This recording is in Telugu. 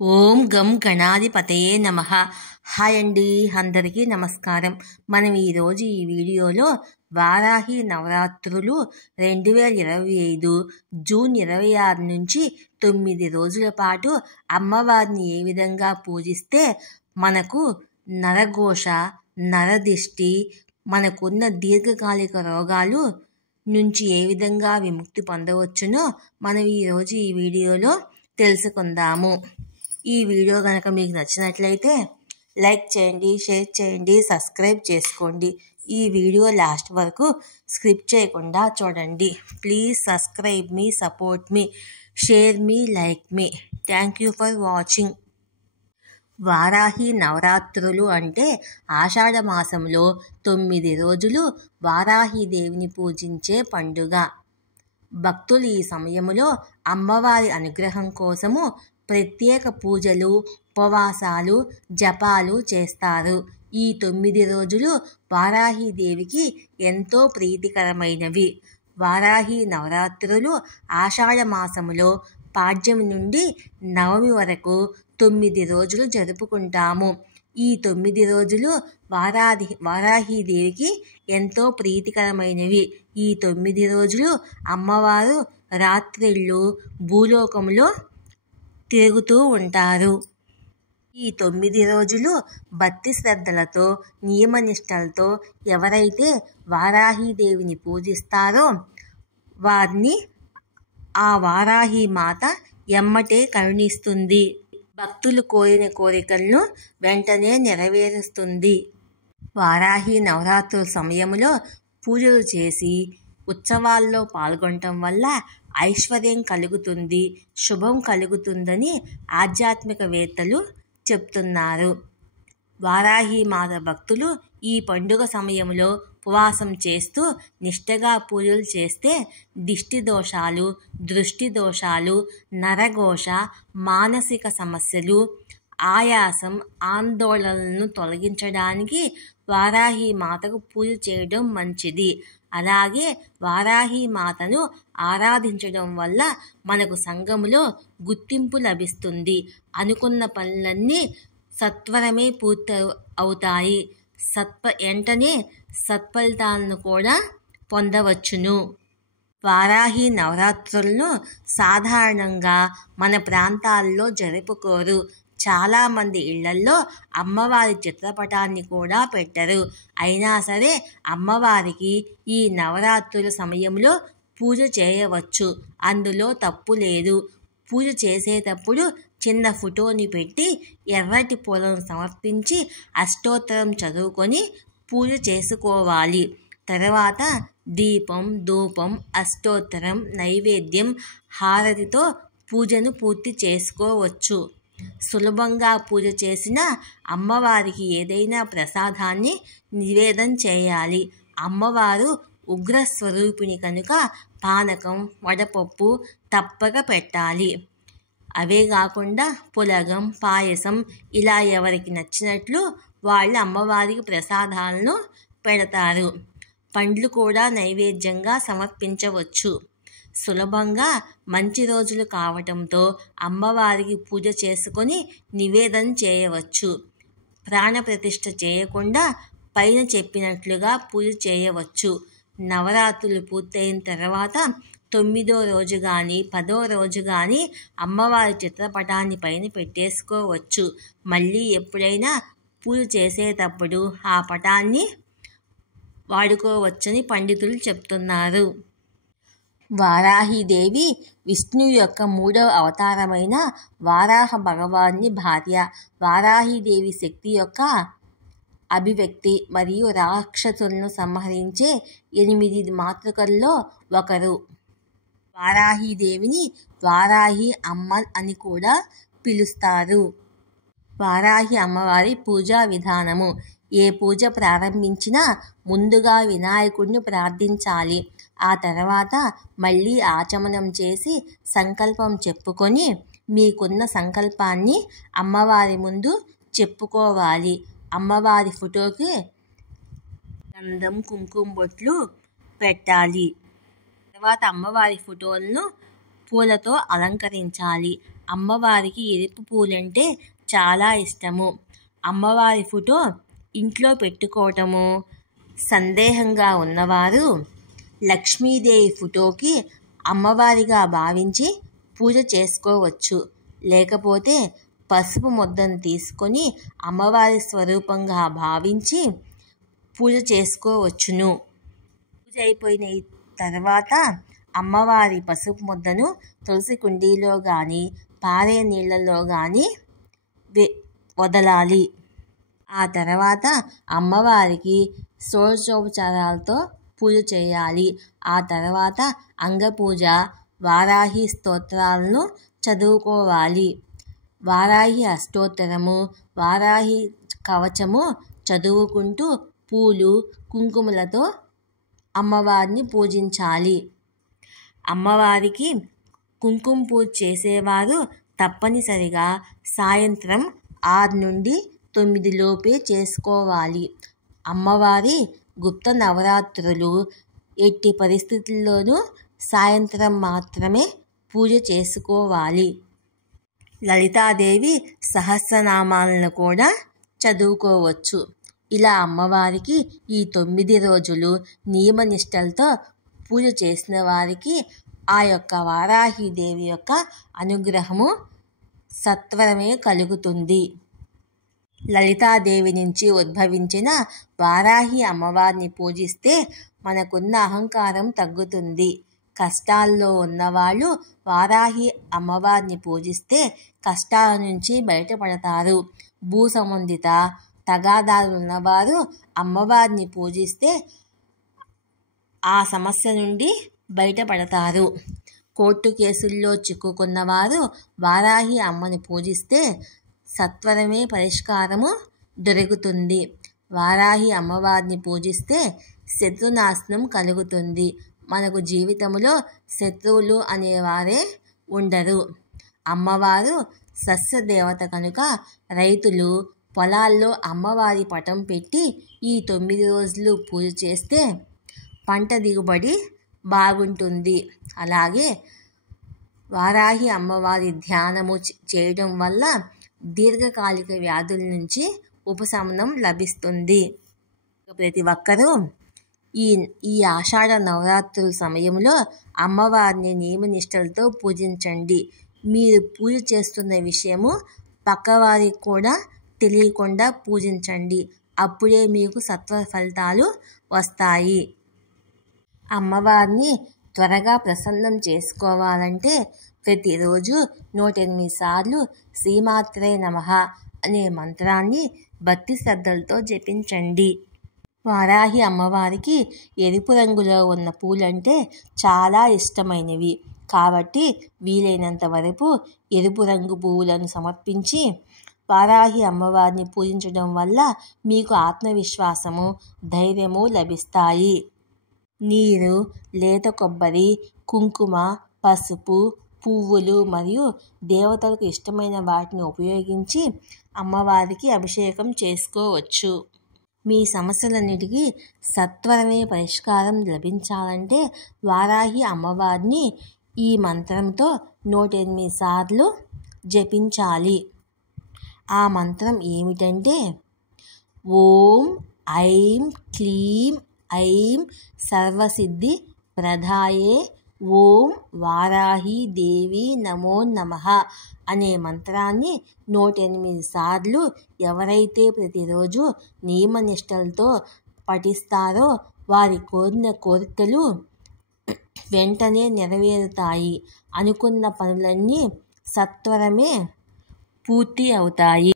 ఓం గం గణాధిపతయే నమః. హాయ్ అండి, అందరికీ నమస్కారం. మనం ఈరోజు ఈ వీడియోలో వారాహి నవరాత్రులు 2025 జూన్ 26 నుంచి 9 రోజుల పాటు అమ్మవారిని ఏ విధంగా పూజిస్తే మనకు నరఘోష, నరదిష్టి, మనకున్న దీర్ఘకాలిక రోగాలు నుంచి ఏ విధంగా విముక్తి పొందవచ్చునో మనం ఈరోజు ఈ వీడియోలో తెలుసుకుందాము. ఈ వీడియో కనుక మీకు నచ్చినట్లయితే లైక్ చేయండి, షేర్ చేయండి, సబ్స్క్రైబ్ చేసుకోండి. ఈ వీడియో లాస్ట్ వరకు స్కిప్ చేయకుండా చూడండి. Please subscribe me, support me, share me, like me. Thank you for watching. Varahi నవరాత్రులు అంటే ఆషాఢ మాసంలో 9 రోజులు వారాహి దేవిని పూజించే పండుగ. భక్తులు ఈ సమయంలో అమ్మవారి అనుగ్రహం కోసము ప్రత్యేక పూజలు, ఉపవాసాలు, జపాలు చేస్తారు. ఈ 9 రోజులు వారాహి దేవికి ఎంతో ప్రీతికరమైనవి. వారాహి నవరాత్రులు ఆషాఢ మాసములో పాడ్యమి నుండి నవమి వరకు 9 రోజులు జరుపుకుంటాము. ఈ 9 రోజులు వారాహి దేవికి ఎంతో ప్రీతికరమైనవి. ఈ 9 రోజులు అమ్మవారు రాత్రిళ్ళు భూలోకంలో తిరుగుతూ ఉంటారు. ఈ 9 రోజులు భక్తి శ్రద్ధలతో, నియమనిష్టలతో ఎవరైతే వారాహీదేవిని పూజిస్తారో వారిని ఆ వారాహి మాత ఎమ్మటే కరుణిస్తుంది. భక్తులు కోరిన కోరికలను వెంటనే నెరవేరుస్తుంది. వారాహి నవరాత్రుల సమయంలో పూజలు చేసి ఉత్సవాల్లో పాల్గొనటం వల్ల ఐశ్వర్యం కలుగుతుంది, శుభం కలుగుతుందని ఆధ్యాత్మికవేత్తలు చెప్తున్నారు. వారాహి మాత భక్తులు ఈ పండుగ సమయంలో ఉపవాసం చేస్తూ నిష్ఠగా పూజలు చేస్తే దిష్టి దోషాలు, దృష్టి దోషాలు, నరఘోష, మానసిక సమస్యలు, ఆయాసం, ఆందోళనలను తొలగించడానికి వారాహి మాతకు పూజ చేయడం మంచిది. అలాగే వారాహి మాతను ఆరాధించడం వల్ల మనకు సంఘములో గుర్తింపు లభిస్తుంది. అనుకున్న పనులన్నీ సత్వరమే పూర్తి అవుతాయి. వెంటనే సత్ఫలితాలను కూడా పొందవచ్చును. వారాహి నవరాత్రులను సాధారణంగా మన ప్రాంతాల్లో జరుపుకోరు. చాలామంది ఇళ్లల్లో అమ్మవారి చిత్రపటాన్ని కూడా పెట్టరు. అయినా సరే అమ్మవారికి ఈ నవరాత్రుల సమయంలో పూజ చేయవచ్చు. అందులో తప్పు లేదు. పూజ చేసేటప్పుడు చిన్న ఫోటోని పెట్టి ఎర్రటి పూలను సమర్పించి అష్టోత్తరం చదువుకొని పూజ చేసుకోవాలి. తర్వాత దీపం, ధూపం, అష్టోత్తరం, నైవేద్యం, హారతితో పూజను పూర్తి చేసుకోవచ్చు. సులభంగా పూజ చేసిన అమ్మవారికి ఏదైనా ప్రసాదాన్ని నివేదన చేయాలి. అమ్మవారు ఉగ్రస్వరూపిణి కనుక పానకం, వడపప్పు తప్పక పెట్టాలి. అవే కాకుండా పులగం, పాయసం ఇలా ఎవరికి నచ్చినట్లు వాళ్ళు అమ్మవారికి ప్రసాదాలను పెడతారు. పండ్లు కూడా నైవేద్యంగా సమర్పించవచ్చు. సులభంగా మంచి రోజులు కావటంతో అమ్మవారికి పూజ చేసుకొని నివేదన చేయవచ్చు. ప్రాణప్రతిష్ఠ చేయకుండా పైన చెప్పినట్లుగా పూజ చేయవచ్చు. నవరాత్రులు పూర్తయిన తర్వాత 9వ రోజు కానీ 10వ రోజు కానీ అమ్మవారి చిత్రపటాన్ని పైన పెట్టేసుకోవచ్చు. మళ్ళీ ఎప్పుడైనా పూజ చేసేటప్పుడు ఆ పటాన్ని వాడుకోవచ్చని పండితులు చెప్తున్నారు. వారాహిదేవి విష్ణువు యొక్క 3వ అవతారమైన వారాహ భగవాన్ని భార్య. వారాహిదేవి శక్తి యొక్క అభివ్యక్తి మరియు రాక్షసులను సంహరించే 8 మాతృకల్లో ఒకరు. వారాహిదేవిని వారాహి అమ్మ అని కూడా పిలుస్తారు. వారాహి అమ్మవారి పూజా విధానము. ఏ పూజ ప్రారంభించినా ముందుగా వినాయకుడిని ప్రార్థించాలి. ఆ తర్వాత మళ్ళీ ఆచమనం చేసి సంకల్పం చెప్పుకొని మీకున్న సంకల్పాన్ని అమ్మవారి ముందు చెప్పుకోవాలి. అమ్మవారి ఫోటోకి గంధం, కుంకుమ బొట్లు పెట్టాలి. తర్వాత అమ్మవారి ఫోటోలను పూలతో అలంకరించాలి. అమ్మవారికి ఎరుపు పూలంటే చాలా ఇష్టము. అమ్మవారి ఫోటో ఇంట్లో పెట్టుకోవటము సందేహంగా ఉన్నవారు లక్ష్మీదేవి ఫోటోకి అమ్మవారిగా భావించి పూజ చేసుకోవచ్చు. లేకపోతే పసుపు ముద్దను తీసుకొని అమ్మవారి స్వరూపంగా భావించి పూజ చేసుకోవచ్చును. పూజ అయిపోయిన తర్వాత అమ్మవారి పసుపు ముద్దను తులసి కుండీలో కానీ పారే నీళ్ళలో కానీ వదలాలి. ఆ తర్వాత అమ్మవారికి షోడశోపచారాలతో పూజ చేయాలి. ఆ తర్వాత అంగపూజ, వారాహి స్తోత్రాలను చదువుకోవాలి. వారాహి అష్టోత్తరము, వారాహి కవచము చదువుకుంటూ పూలు, కుంకుమలతో అమ్మవారిని పూజించాలి. అమ్మవారికి కుంకుమ పూజ చేసేవారు తప్పనిసరిగా సాయంత్రం 6 నుండి 9 లోపే చేసుకోవాలి. అమ్మవారి గుప్త నవరాత్రులు ఎట్టి పరిస్థితుల్లోనూ సాయంత్రం మాత్రమే పూజ చేసుకోవాలి. లలితాదేవి సహస్రనామాలను కూడా చదువుకోవచ్చు. ఇలా అమ్మవారికి ఈ 9 రోజులు నియమనిష్టలతో పూజ చేసిన వారికి ఆ యొక్క వారాహిదేవి యొక్క అనుగ్రహము సత్వరమే కలుగుతుంది. లలితాదేవి నుంచి ఉద్భవించిన వారాహి అమ్మవారిని పూజిస్తే మనకున్న అహంకారం తగ్గుతుంది. కష్టాల్లో ఉన్నవాళ్ళు వారాహి అమ్మవారిని పూజిస్తే కష్టాల నుంచి బయటపడతారు. భూ సంబంధిత తగాదాలు ఉన్నవారు అమ్మవారిని పూజిస్తే ఆ సమస్య నుండి బయటపడతారు. కోర్టు కేసుల్లో చిక్కుకున్నవారు వారాహి అమ్మని పూజిస్తే సత్వరమే పరిష్కారము దొరుకుతుంది. వారాహి అమ్మవారిని పూజిస్తే శత్రునాశనం కలుగుతుంది. మనకు జీవితంలో శత్రువులు అనేవారే ఉండరు. అమ్మవారు సస్యదేవత కనుక రైతులు పొలాల్లో అమ్మవారి పటం పెట్టి ఈ 9 రోజులు పూజ చేస్తే పంట దిగుబడి బాగుంటుంది. అలాగే వారాహి అమ్మవారి ధ్యానము చేయడం వల్ల దీర్ఘకాలిక వ్యాధుల నుంచి ఉపశమనం లభిస్తుంది. ప్రతి ఒక్కరూ ఈ ఆషాఢ నవరాత్రుల సమయంలో అమ్మవారిని నియమనిష్టలతో పూజించండి. మీరు పూజ చేస్తున్న విషయము పక్కవారికి కూడా తెలియకుండా పూజించండి. అప్పుడే మీకు సత్వ ఫలితాలు వస్తాయి. అమ్మవారిని త్వరగా ప్రసన్నం చేసుకోవాలంటే ప్రతిరోజు 108 సార్లు శ్రీమాత్రే నమః అనే మంత్రాన్ని భక్తి శ్రద్ధలతో జపించండి. వారాహి అమ్మవారికి ఎరుపు రంగులో ఉన్న పూలంటే చాలా ఇష్టమైనవి. కాబట్టి వీలైనంత వరకు ఎరుపు రంగు పువ్వులను సమర్పించి వారాహి అమ్మవారిని పూజించడం వల్ల మీకు ఆత్మవిశ్వాసము, ధైర్యము లభిస్తాయి. నీరు, లేత కొబ్బరి, కుంకుమ, పసుపు, పువ్వులు మరియు దేవతలకు ఇష్టమైన వాటిని ఉపయోగించి అమ్మవారికి అభిషేకం చేసుకోవచ్చు. మీ సమస్యలన్నిటికీ సత్వరమే పరిష్కారం లభించాలంటే వారాహి అమ్మవారిని ఈ మంత్రంతో 108 సార్లు జపించాలి. ఆ మంత్రం ఏమిటంటే ఓం ఐం క్లీం ఐం సర్వసిద్ధి ప్రదాయే ఓం వారాహి దేవి నమో నమః అనే మంత్రాన్ని 108 సార్లు ఎవరైతే ప్రతిరోజు నియమనిష్టలతో పఠిస్తారో వారి కోరిన కోరికలు వెంటనే నెరవేరుతాయి. అనుకున్న పనులన్నీ సత్వరమే పూర్తి అవుతాయి.